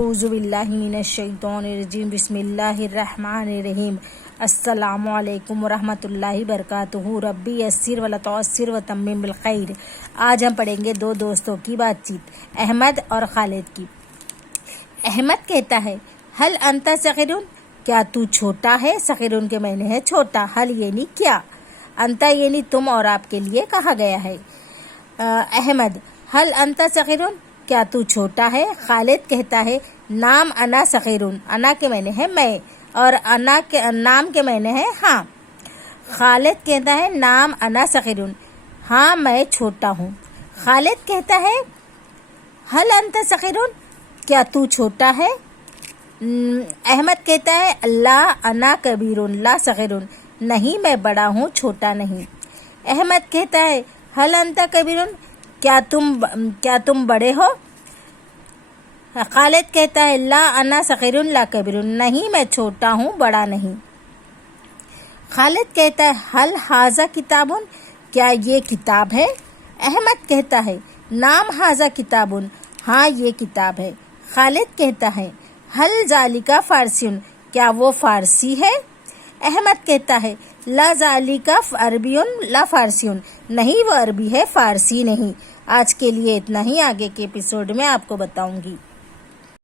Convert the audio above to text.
اعوذ باللہ من الشیطان الرجیم بسم اللہ الرحمن الرحیم السلام علیکم ورحمۃ اللہ وبرکاتہ ربی یسر ولا تعسر وتمم بالخیر۔ آج ہم پڑھیں گے دو دوستوں کی بات چیت، احمد اور خالد کی۔ احمد کہتا ہے حل انت صغیرن، کیا تو چھوٹا ہے؟ صغیرن کے معنی ہے چھوٹا، حل یعنی کیا، انت یعنی تم اور آپ کے لیے کہا گیا ہے۔ احمد حل انت صغیرن، کیا تو چھوٹا ہے؟ خالد کہتا ہے نام انا صغیرن، انا کے معنی ہے میں اور انا کے نام کے معنی ہے ہاں۔ خالد کہتا ہے نام انا صغیرن، ہاں میں چھوٹا ہوں۔ خالد کہتا ہے حل انت صغیرن، کیا تو چھوٹا ہے؟ احمد کہتا ہے اللہ انا کبیرن لا صغیرن، نہیں میں بڑا ہوں چھوٹا نہیں۔ احمد کہتا ہے حل انت کبیرن، کیا تم بڑے ہو؟ خالد کہتا ہے لا انا صغیرن لا کبیرن، نہیں میں چھوٹا ہوں بڑا نہیں۔ خالد کہتا ہے حل ھذا کتابن، کیا یہ کتاب ہے؟ احمد کہتا ہے نام ھذا کتابن، ہاں یہ کتاب ہے۔ خالد کہتا ہے حل ذالک فارسیٌ، کیا وہ فارسی ہے؟ احمد کہتا ہے لا ذالک عربی لا فارسی، نہیں وہ عربی ہے فارسی نہیں۔ آج کے لیے اتنا ہی، آگے کے ایپیسوڈ میں آپ کو بتاؤں گی۔